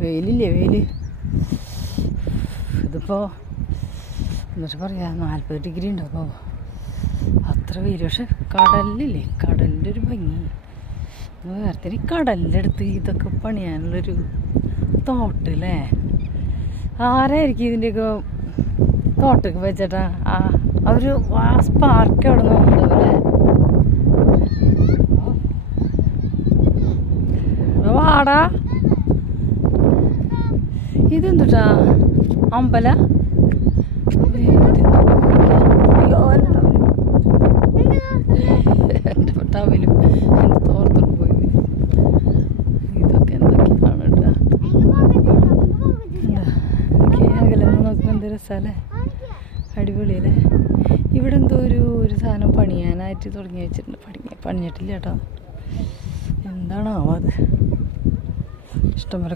വെയിലില്ലേ വെയിൽ ഇതിപ്പോൾ എന്നിട്ട് പറയാ 40 ഡിഗ്രി ഉണ്ട്. അപ്പോൾ അത്ര വെയിൽ. പക്ഷെ കടലില്ലേ, കടലിൻ്റെ ഒരു ഭംഗി വേറെ. കടലിൻ്റെ അടുത്ത് ഇതൊക്കെ പണിയാനുള്ളൊരു തോട്ട് അല്ലേ? ആരായിരിക്കും ഇതിൻ്റെയൊക്കെ തോട്ടൊക്കെ വെച്ചിട്ടാ? അവർ സ്പാർക്ക് അവിടെ നോക്കുന്നുണ്ടാവല്ലേ? വാടാ, ഇതെന്തുട്ടാ അമ്പല? എൻ്റെ ടവലും എൻ്റെ തോർത്തോണ്ട് പോയി. ഇതൊക്കെ എന്തൊക്കെയാണ് കേട്ടാ. എനിക്ക് അകലെന്ന് നോക്കുമ്പോൾ എന്ത് രസമല്ലേ, അടിപൊളിയല്ലേ? ഇവിടെ എന്തോ ഒരു സാധനം പണിയാനായിട്ട് തുടങ്ങി വെച്ചിട്ടുണ്ട്. പണിഞ്ഞിട്ടില്ല കേട്ടോ, എന്താണോ അത്. ഇഷ്ടംപോലെ